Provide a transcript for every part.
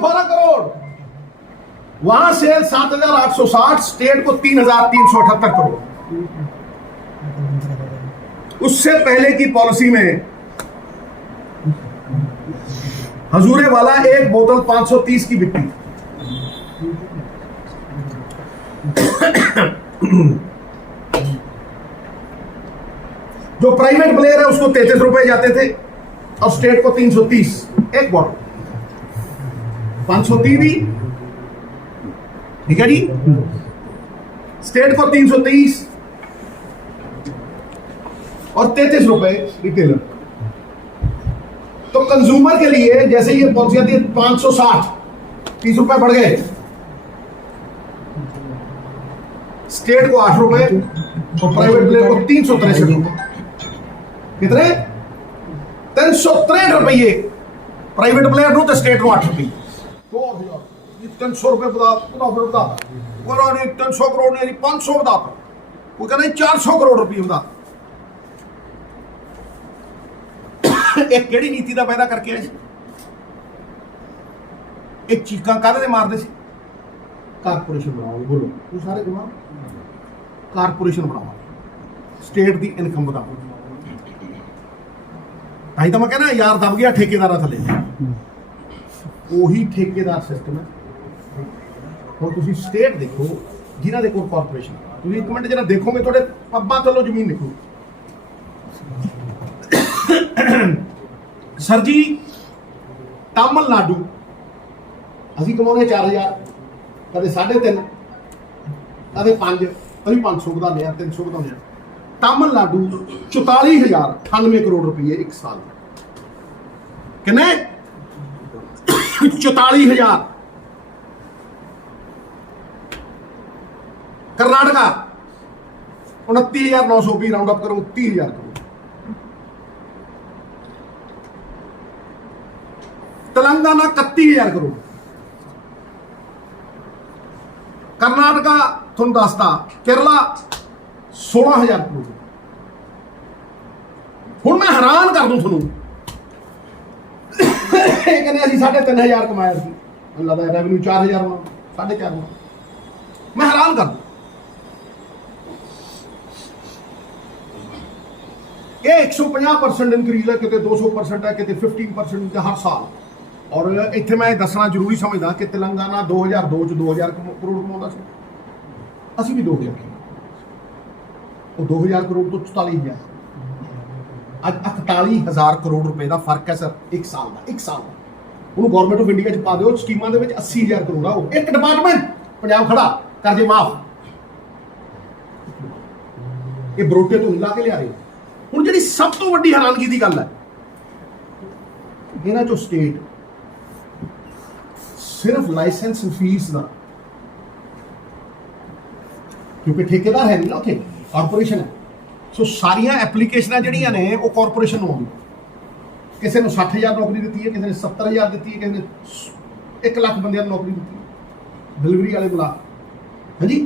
12 करोड़, वहां से 7,860, स्टेट को 3,378 करोड़। उससे पहले की पॉलिसी में हजूरे वाला एक बोतल 530 की बिकती थी। जो प्राइवेट प्लेयर है उसको 33 रुपए जाते थे और स्टेट को 330 एक बॉटल। 530 भी ठीक है जी, स्टेट को 330 और 33 रुपए रिटेलर। तो कंज्यूमर के लिए जैसे ये पॉलिसी आती है 560, 30 रुपए बढ़ गए, स्टेट को 8 रुपए और प्राइवेट प्लेयर को 363 रुपए। कितने? 363 रुपये प्राइवेट प्लेयर नो तो स्टेट को 8 रुपये। तो 300 रुपए बता 300 करोड़ नहीं 500 बताता, वो कहना 400 करोड़ रुपये बता। एक केड़ी नीति का पैदा करके आए, एक चीखा काहदे मारते सी, कारपोरेशन बनाओ। बोलो तू सारे दिमाग, कारपोरेशन बनाओ, स्टेट की इनकम बढ़ाओ। ताई तो मैं कहना यार दब गया ठेकेदार थले, ਉਹੀ ठेकेदार सिस्टम है। और तुम स्टेट देखो जिन्हों के कॉरपोरेशन, तुम एक मिनट जरा देखोगे थोड़े पब्बा थलो जमीन देखो। सर जी तमिलनाडु असी कमाने 4,000, कदे 3.5, कदे 5, कभी 500 बढ़ाने 300 बढ़ाने। तमिलनाडु 44,098 करोड़ रुपये एक साल। कितने? 44,000। कर्नाटका 29,900 भी राउंड अप करो 30,000 करोड़। तेलंगाना 31,000 करोड़। कर्नाटका तुम दसता, केरला 16,000 करोड़। हूँ मैं हैरान कर दूं थोनू, कहने 3,500 कमाया सी, लगता है रेवन्यू 4,000 होना, 4,500 होना। मैं हैरान कर दूं, ये 150% इंक्रीज है, कितने 200% है, कितने 15% हर साल। और इत्थे मैं दसना जरूरी समझदा कि तेलंगाना 2002 च 2,000 करोड़ कमाਉਂਦਾ ਸੀ, ਅਸੀਂ भी 2,000 वो 2,000 करोड़ तो 44,000, ਅੱਜ 41,000 करोड़ रुपए का फर्क है सर एक साल का। एक साल का ਉਹਨੂੰ गवर्नमेंट ऑफ इंडिया च पा ਦਿਓ ਸਕੀਮਾਂ ਦੇ ਵਿੱਚ 80,000 करोड़ ਆ। ਉਹ ਇੱਕ ਡਿਪਾਰਟਮੈਂਟ ਪੰਜਾਬ ਖੜਾ ਕਰਜੇ ਮਾਫ, ਇਹ ਬਰੋਟੇ ਤੋਂ ਲਾ ਕੇ ਲਿਆ ਰਹੇ। ਹੁਣ ਜਿਹੜੀ ਸਭ ਤੋਂ ਵੱਡੀ ਹੈਰਾਨਗੀ ਦੀ ਗੱਲ ਹੈ, ਇਹਨਾਂ ਚੋਂ ਸਟੇਟ सिर्फ लाइसेंस फीस का, क्योंकि ठेकेदार है नहीं ना उत्थे, कॉरपोरेशन है। सो सारिया एप्लीकेशन जड़ियां ने वो कॉरपोरेशन होगी। किसी ने 60,000 नौकरी दी है, किसी ने 70,000 दी है, किसी ने 1 लाख बंद नौकरी दी है, डिलीवरी वाले बुला। हाँ जी,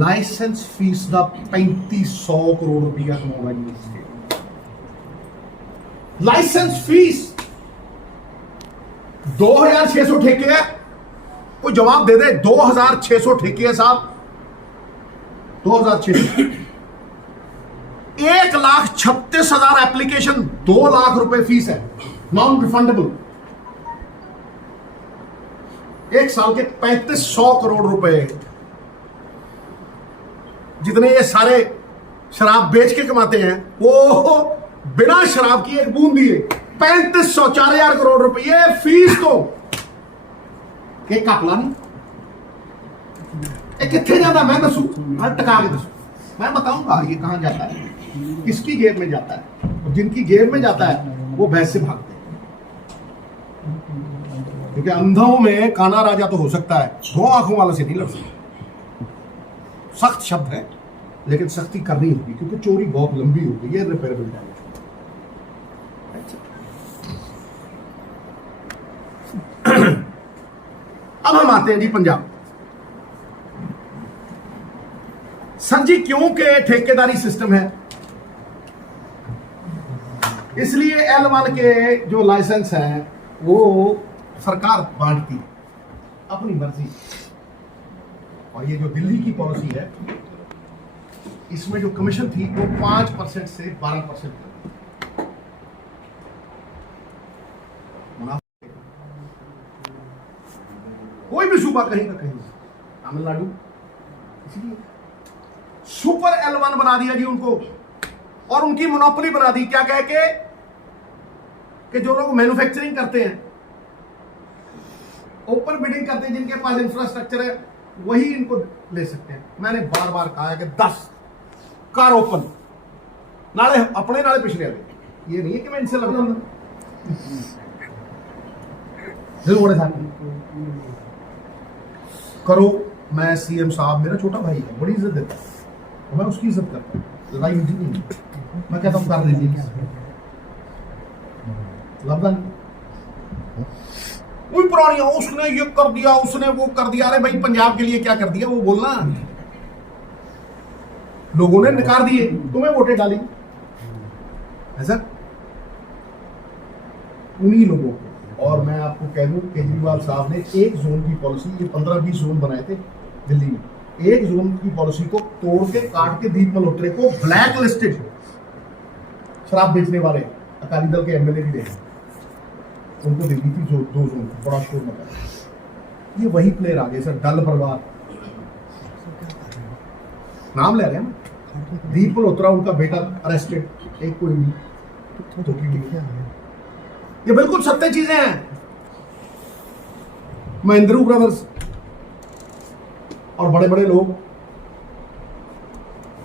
लाइसेंस फीस का 3,500 करोड़ रुपया कमाना। लाइसेंस फीस 2,600 ठेके है, कोई जवाब दे दे। 2,600 ठेके है साहब, 2,600। 1,36,000 एप्लीकेशन, 2 लाख रुपए फीस है, नॉन रिफंडेबल। एक साल के 3,500 करोड़ रुपए, जितने ये सारे शराब बेच के कमाते हैं, वो बिना शराब की एक बूंद दिए 3,500, 4,000 करोड़ रुपये फीस। तो एक काकला नहीं, कितने जाता मैं दसू, मैं टका के दसू, मैं बताऊंगा ये कहां जाता है, किसकी जेब में जाता है। और जिनकी जेब में जाता है वो भैंस से भागते हैं, क्योंकि अंधों में काना राजा तो हो सकता है, 2 आंखों वाले से नहीं लड़ सकता। सख्त शब्द है, लेकिन सख्ती करनी होगी, क्योंकि चोरी बहुत लंबी हो गई है, रिपेयरेबल डैमेज। अब हम आते हैं जी पंजाब। सर जी क्योंकि ठेकेदारी सिस्टम है, इसलिए L1 के जो लाइसेंस है वो सरकार बांटती है अपनी मर्जी। और ये जो दिल्ली की पॉलिसी है, इसमें जो कमीशन थी वो 5% से 12% मुनाफा। कोई भी सूबा कहीं ना कहीं, तमिलनाडु, इसलिए सुपर L1 बना दिया जी उनको, और उनकी मोनोपोली बना दी। क्या कह के कि जो लोग मैन्युफैक्चरिंग करते हैं, ओपन बिडिंग करते हैं, जिनके पास इंफ्रास्ट्रक्चर है, वही इनको ले सकते हैं। मैंने बार बार कहा है कि 10 कार ओपन, नाले अपने नाले पिछले आगे, ये नहीं है कि मैं इनसे लड़ता हूं। बड़े साथ करो। मैं सीएम साहब, मेरा छोटा भाई है, बड़ी इज्जत देता है, तो मैं उसकी इज्जत करता हूँ, लड़ाई मुझे नहीं। मैं कहता हूँ कर दीजिए, कोई पुरानी, उसने ये कर दिया, उसने वो कर दिया। अरे भाई, पंजाब के लिए क्या कर दिया वो बोलना। लोगों ने नकार दिए, तुम्हें वोटें डाली, ऐसा उन्हीं लोगों को। और मैं आपको कह दूं, केजरीवाल साहब ने एक जोन की पॉलिसी, ये 15-20 जोन बनाए थे दिल्ली में, एक जोन की पॉलिसी को तोड़ के काट के दीप मल्होत्रा को ब्लैक लिस्टेड शराब बेचने वाले अकाली दल के एमएलए भी देखे, उनको दे दी थी जो 2 जोन, बड़ा शोर मचा। ये वही प्लेयर आ गए सर, दल परिवार, नाम ले रहे हैं ना। दीप मल्होत्रा, उनका बेटा अरेस्टेड, एक कोई नहीं, ये बिल्कुल सत्य चीजें हैं। महिंद्रू ब्रदर्स और बड़े बड़े लोग,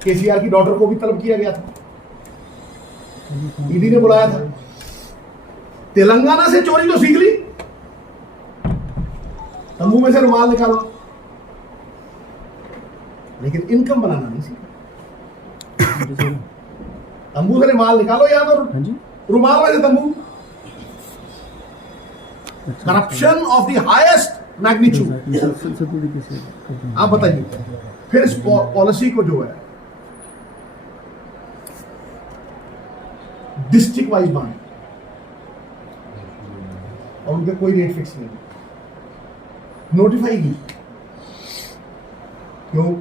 केसीआर की डॉटर को भी तलब किया गया था, ईडी ने बुलाया था। तेलंगाना से चोरी तो सीख ली, तंबू में से रुमाल निकालो, लेकिन इनकम बनाना नहीं सीखा। तंबू से रुमाल निकालो या तो रुमाल में से तंबू। Corruption of the highest magnitude. आप बताइए, फिर इस पॉलिसी को जो है डिस्ट्रिक्ट वाइज बांट, और उनके कोई रेट फिक्स नहीं, नोटिफाई की। क्यों?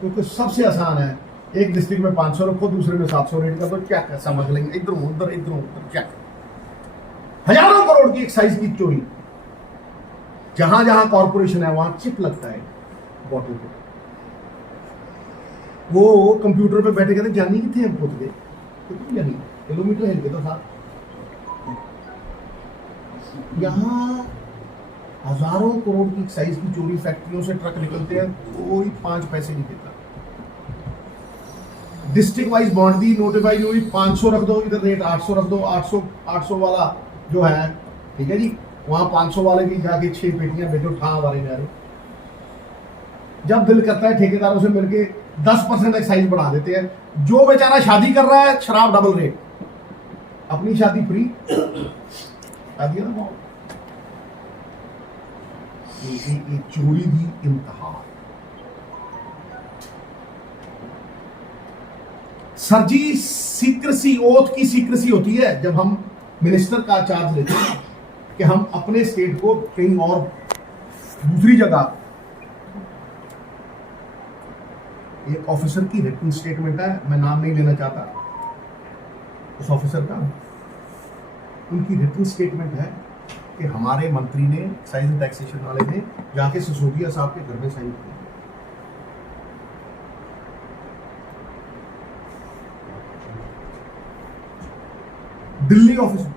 क्योंकि सबसे आसान है, एक डिस्ट्रिक्ट में 500 रखो, दूसरे में 700 रेट कर दो, क्या समझ लेंगे, इधर उधर इधर उधर, क्या हजारों करोड़ की एक्साइज की चोरी। जहां जहां कॉर्पोरेशन है वहां चिप लगता है बॉटल पे, वो कंप्यूटर पे बैठे कहते जानी कितने हम पहुंच गए, यानी किलोमीटर है तो साथ। यहां हजारों करोड़ की एक्साइज की चोरी, फैक्ट्रियों से ट्रक निकलते हैं, कोई 5 पैसे नहीं देता। डिस्ट्रिक्ट वाइज बॉन्ड दी, नोटिफाई हुई, 500 रख दो, इधर रेट 800 रख दो, 800 वाला जो है, ठीक है जी, वहां 500 वाले की जाके 6 पेटियां बेचो, ठा वाले नारे। जब दिल करता है ठेकेदारों से मिलके 10% एक्साइज बढ़ा देते हैं। जो बेचारा शादी कर रहा है, शराब डबल रेट, अपनी शादी फ्री, शादी ना ये चोरी भी इंतहा। सर जी, सीक्रेसी, ओथ की सीक्रेसी होती है जब हम मिनिस्टर का चार्ज लेते हैं कि हम अपने स्टेट को कहीं और दूसरी जगह। एक ऑफिसर की रिटन स्टेटमेंट है, मैं नाम नहीं लेना चाहता उस ऑफिसर का, उनकी रिटन स्टेटमेंट है कि हमारे मंत्री ने, एक्साइज एंड टैक्सेशन वाले ने जाके सिसोदिया साहब के घर में साइन किया। दिल्ली ऑफिस में।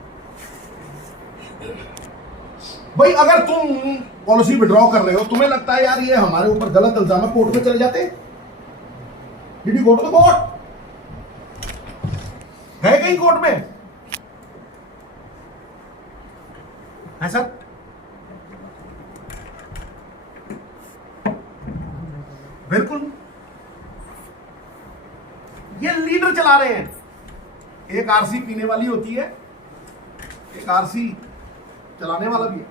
भाई, अगर तुम पॉलिसी विड्रॉ कर रहे हो, तुम्हें लगता है यार ये हमारे ऊपर गलत इल्जाम है, कोर्ट में चले जाते। Did you go to the court? गए कहीं कोर्ट में? है सर? बिल्कुल। ये लीडर चला रहे हैं। एक आरसी पीने वाली होती है, एक आरसी चलाने वाला भी है।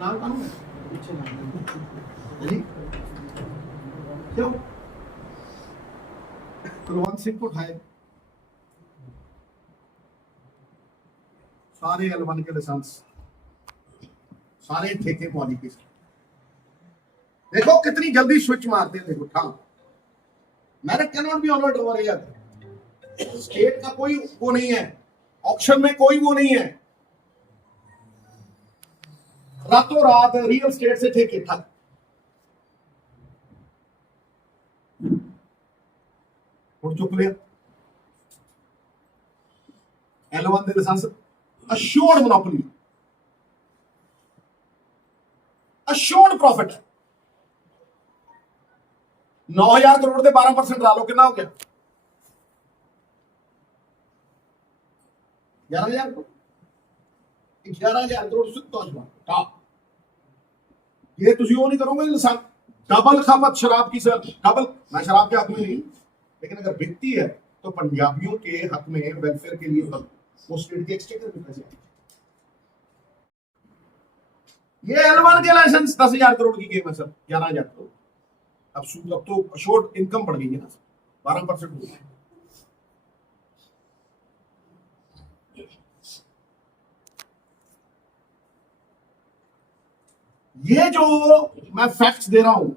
नाम कानून है जी। क्यों कुलवंत सिंह को उठाए, सारे L1 के लाइसेंस, सारे ठेके क्वालिटी से। देखो कितनी जल्दी स्विच मारते हैं। देखो ठाम, मैंने can not be honoured over here. State का कोई वो नहीं है, ऑक्शन में कोई वो नहीं है। रातों रात रियल स्टेट से ठेके ठग। उठ चुक लिया L1 ਦੇ licence, assured monopoly, assured profit। 9,000 crore ਦੇ 12% ਲਾ ਲਓ, ਕਿੰਨਾ ਹੋ ਗਿਆ? 11,000 करोड़। 11,000 करोड़ सुत्ता जुआ। ये तुझे वो नहीं करोगे लाइसेंस डबल खपत शराब की। सर डबल, मैं शराब के हक में नहीं, लेकिन अगर बिकती है तो पंजाबियों के हक में वेलफेयर के लिए वो स्टेट के एक्सचेकर में पैसे आएंगे। ये L1 के लाइसेंस 10,000 करोड़ की गेम है सर, 11,000 करोड़। अब तो अशोर्ड इनकम बढ़ गई है ना, 12% हो गया। ये जो मैं फैक्ट्स दे रहा हूं,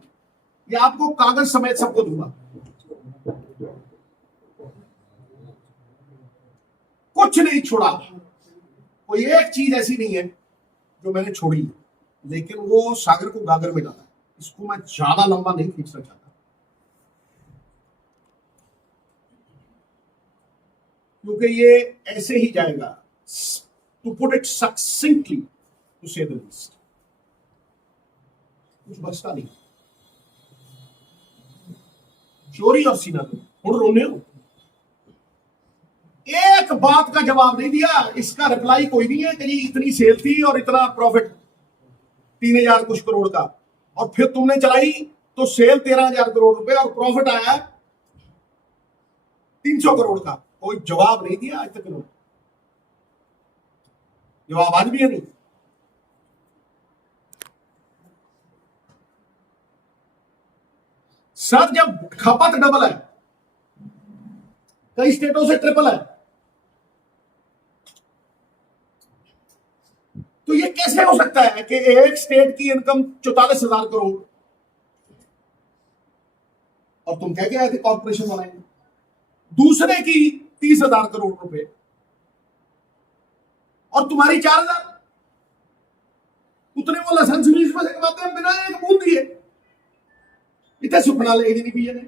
ये आपको कागज समेत सबको दूंगा। कुछ नहीं छोड़ा, कोई एक चीज ऐसी नहीं है जो मैंने छोड़ी, लेकिन वो सागर को गागर में डाला। इसको मैं ज्यादा लंबा नहीं खींचना चाहता, क्योंकि ये ऐसे ही जाएगा। टू पुट इट सक्सिंक्टली, टू से द लीस्ट, कुछ बचता नहीं। चोरी और सीना दो, हुण रोने हो। एक बात का जवाब नहीं दिया, इसका रिप्लाई कोई नहीं है कि जी इतनी सेल थी और इतना प्रॉफिट 3,000 कुछ करोड़ का, और फिर तुमने चलाई तो सेल 13,000 करोड़ रुपए और प्रॉफिट आया 300 करोड़ का। कोई जवाब नहीं दिया आज तक इन्होंने। जवाब आज भी है नहीं। सर जब खपत डबल है, कई स्टेटों से ट्रिपल है, तो ये कैसे हो सकता है कि एक स्टेट की इनकम 44,000 करोड़ और तुम कह के आए थे कॉर्पोरेशन बनाएंगे, दूसरे की 30,000 करोड़ रुपए और तुम्हारी 4,000। उतने वो लाइसेंस भी इसमें से कमाते हैं बिना एक बूंद दिए। इतने सुपना ले नहीं पिए ने।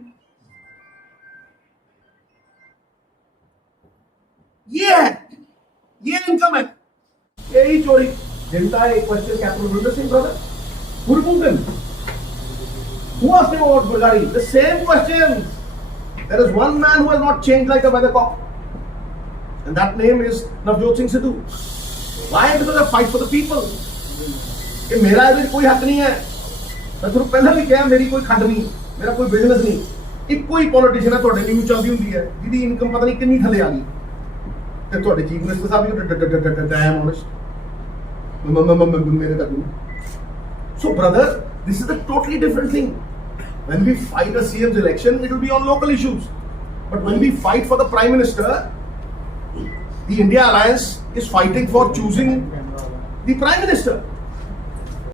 ये है, ये इनकम है, यही चोरी। जनता एक question capital builder Singh brother, who removed him? Who asked him about Bulgari? The same question. There is one man who has not changed like a weathercock, and that name is Navjot Singh Sidhu. Why? Because I fight for the people. कि मेरा इधर कोई हक नहीं है। मैं तो पहले भी कहा, मेरी कोई खंड नहीं, मेरा कोई बिजनेस नहीं। एक कोई पॉलिटिशियन है ਤੁਹਾਡੇ न्यूज़ चलती होंगी है जिहदी इनकम पता नहीं कितनी थले आ गई, ਤੇ ਤੁਹਾਡੇ ਚੀਫ ਮਿਨਿਸਟਰ ਸਾਹਿਬ ਵੀ ਟਾਈਮ ऑनेस्ट मेरे का दूं। So brother, this is a totally different thing. When we fight a CM's election, it will be on local issues. But when we fight for the Prime Minister, the India Alliance is fighting for choosing the Prime Minister.